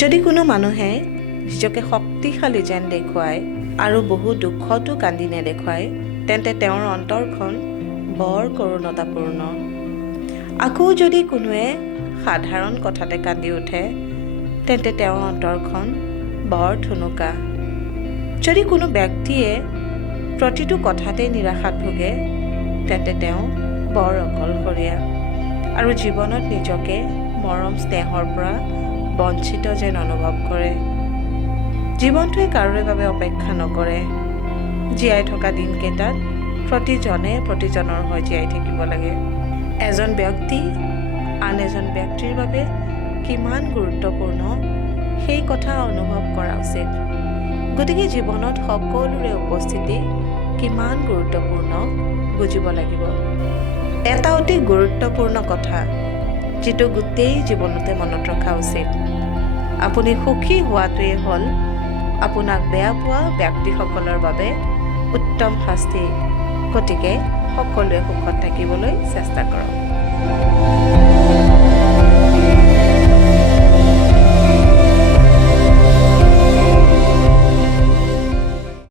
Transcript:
যদি কোনো মানুহে নিজকে শক্তিশালী যেন দেখুৱায় আৰু বহু দুখতো কান্দি নেদেখুৱায়, তেন্তে তেওঁৰ অন্তৰখন বৰ কৰুণতাপূৰ্ণ। আকৌ যদি কোনোৱে সাধাৰণ কথাতে কান্দি উঠে, তেন্তে তেওঁৰ অন্তৰখন বৰ ঠুনুকা। যদি কোনো ব্যক্তিয়ে প্ৰতিটো কথাতেই নিৰাশাত ভোগে, তেন্তে তেওঁ বৰ অকলশৰীয়া আৰু জীৱনত নিজকে মৰম স্নেহৰ পৰা বঞ্চিত যেন অনুভৱ কৰে। জীৱনটোৱে কাৰোৰে বাবে অপেক্ষা নকৰে। জীয়াই থকা দিনকেইটাত প্ৰতিজনে প্ৰতিজনৰ হৈ জীয়াই থাকিব লাগে। এজন ব্যক্তি আন এজন ব্যক্তিৰ বাবে কিমান গুৰুত্বপূৰ্ণ সেই কথা অনুভৱ কৰা উচিত। গতিকে জীৱনত সকলোৰে উপস্থিতি কিমান গুৰুত্বপূৰ্ণ বুজিব লাগিব। এটা অতি গুৰুত্বপূৰ্ণ কথা যিটো গোটেই জীৱনতে মনত ৰখা উচিত। আপুনি সুখী হোৱাটোৱেই হ'ল আপোনাক বেয়া পোৱা ব্যক্তিসকলৰ বাবে উত্তম শাস্তি। গতিকে সকলোৱে সুখত থাকিবলৈ চেষ্টা কৰক।